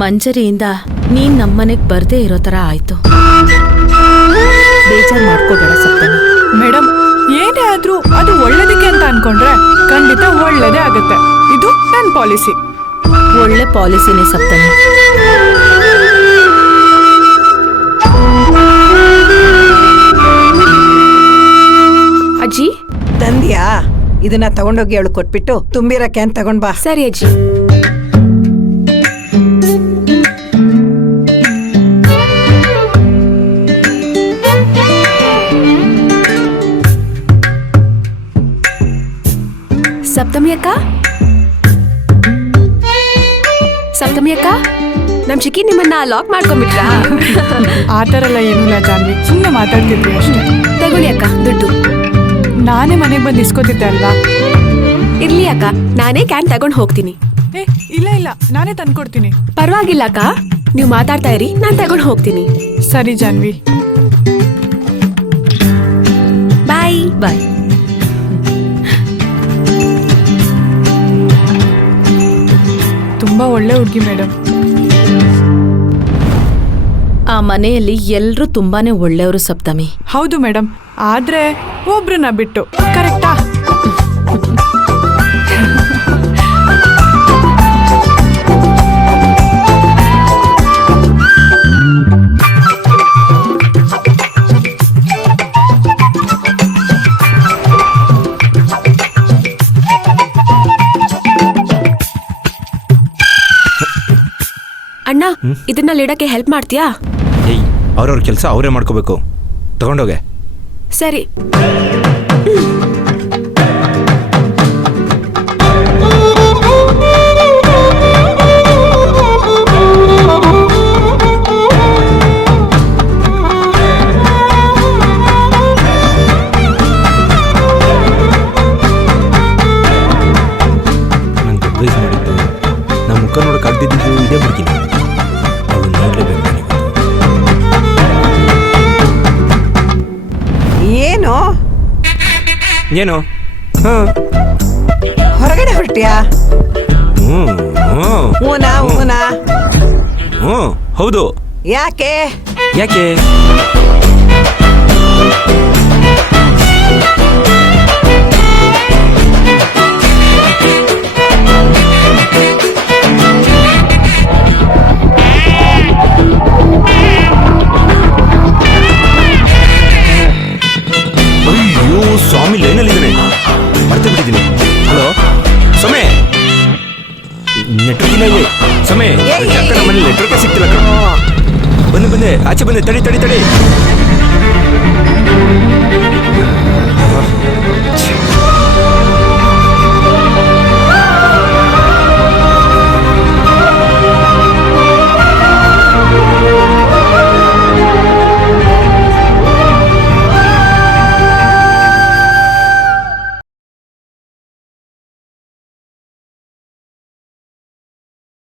ಮಂಜರಿಯಿಂದ ನೀನ್ ನಮ್ಮನೆಗ್ ಬರ್ದೇ ಇರೋ ತರ ಆಯ್ತು. ಬೇಜಾರ್ ಮಾಡ್ಕೋಬೇಡ ಸಪ್ತಮಿ. ಮೇಡಮ್, ಏನೇ ಆದ್ರೂ ಅದು ಒಳ್ಳೇದಕ್ಕೆ ಅಂತ ಅನ್ಕೊಂಡ್ರೆ ಖಂಡಿತ ಒಳ್ಳೇದೇ ಆಗುತ್ತೆ. ಇದು ನನ್ನ ಪಾಲಿಸಿ. ಒಳ್ಳೆ ಪಾಲಿಸಿನೇ ಸಪ್ತಮಿ. ಅಜ್ಜಿ ತಂದ್ಯಾ? ಇದನ್ನ ತಗೊಂಡೋಗಿ ಅವಳು ಕೊಟ್ಬಿಟ್ಟು ತುಂಬಿರೋ ಕ್ಯಾನ್ ತಗೊಂಡ್ ಬಾ. ಸರಿ ಅಜ್ಜಿ. ಸಪ್ತಮಿ ಅಕ್ಕ, ಸಪ್ತಮಿ ಅಕ್ಕ, ನಮ್ ಚಿಕ್ಕಿ ನಿಮ್ಮನ್ನ ಲಾಕ್ ಮಾಡ್ಕೊಂಡ್ಬಿಟ್ರಾ? ಆ ಥರ ಎಲ್ಲ ಏನಿಲ್ಲ ಜಾನ್ವಿ, ಸುಮ್ಮನೆ ಮಾತಾಡ್ತಿದ್ವಿ ಅಷ್ಟೇ. ತಗೊಳ್ಳಿ ಅಕ್ಕ ದುಡ್ಡು. ನಾನೇ ಮನೆಗೆ ಬಂದು ಇಸ್ಕೋತಿದ್ದೆ ಅಲ್ವಾ? ಇರ್ಲಿ ಅಕ್ಕ, ನಾನೇ ಕ್ಯಾನ್ ತಗೊಂಡ್ ಹೋಗ್ತೀನಿ. ಏ ಇಲ್ಲ ಇಲ್ಲ, ನಾನೇ ತಂದ್ಕೊಡ್ತೀನಿ. ಪರವಾಗಿಲ್ಲ ಅಕ್ಕ, ನೀವು ಮಾತಾಡ್ತಾ ಇರಿ, ನಾನ್ ತಗೊಂಡ್ ಹೋಗ್ತೀನಿ. ಸರಿ ಜಾನ್ವಿ, ಬಾಯ್ ಬಾಯ್. ತುಂಬಾ ಒಳ್ಳೆ ಹುಡುಗಿ ಮೇಡಮ್. ಆ ಮನೆಯಲ್ಲಿ ಎಲ್ರೂ ತುಂಬಾನೇ ಒಳ್ಳೆಯವರು ಸಪ್ತಮಿ. ಹೌದು ಮೇಡಮ್, ಆದ್ರೆ ಒಬ್ರನ್ನ ಬಿಟ್ಟು. ಕರೆಕ್ಟಾ? ಅಣ್ಣ, ಇದನ್ನ ಇಡಕ್ಕೆ ಹೆಲ್ಪ್ ಮಾಡ್ತೀಯಾ? ಏಯ್, ಅವ್ರವ್ರ ಕೆಲಸ ಅವರೇ ಮಾಡ್ಕೋಬೇಕು. ತಗೊಂಡೋಗೆ. ಸರಿ. ನಂಗೆ ಅಡ್ವೈಸ್ ಮಾಡಿದ್ದು, ನಮ್ಮ ಮುಖ ನೋಡೋಕ್ಕಾಗ್ದಿದ್ದು ಇದೇ ಹುಡುಗಿನ. ಅವಳು ನೋಡಲೇಬೇಕು ನನಗೆ. ಏನು ಏನು? ಹಾಂ, ಹೊರಗಡೆ ಹೊರಟ್ಯಾ? ಹ್ಞೂ ಊನಾ ಊನಾ? ಹ್ಞೂ ಹೌದು. ಯಾಕೆ? ಯಾಕೆ? ಅಯ್ಯೋ ಸ್ವಾಮಿ, ಲೈನಲ್ಲಿದ್ದಾನೆ, ಮರ್ತು ಬಿಟ್ಟಿದ್ದೀನಿ. ಹಲೋ ಸೊಮೆ, ನೆಟ್ವರ್ಕ್ ಇಲ್ಲ ಇಲ್ಲಿ. ಸೊಮೆ, ನಮ್ಮ ಮನೇಲಿ ನೆಟ್ವರ್ಕೇ ಸಿಗ್ತಿಲ್ಲ. ಬಂದೆ ಆಚೆ ಬಂದೆ. ತಡಿ ತಡಿ ತಡಿ.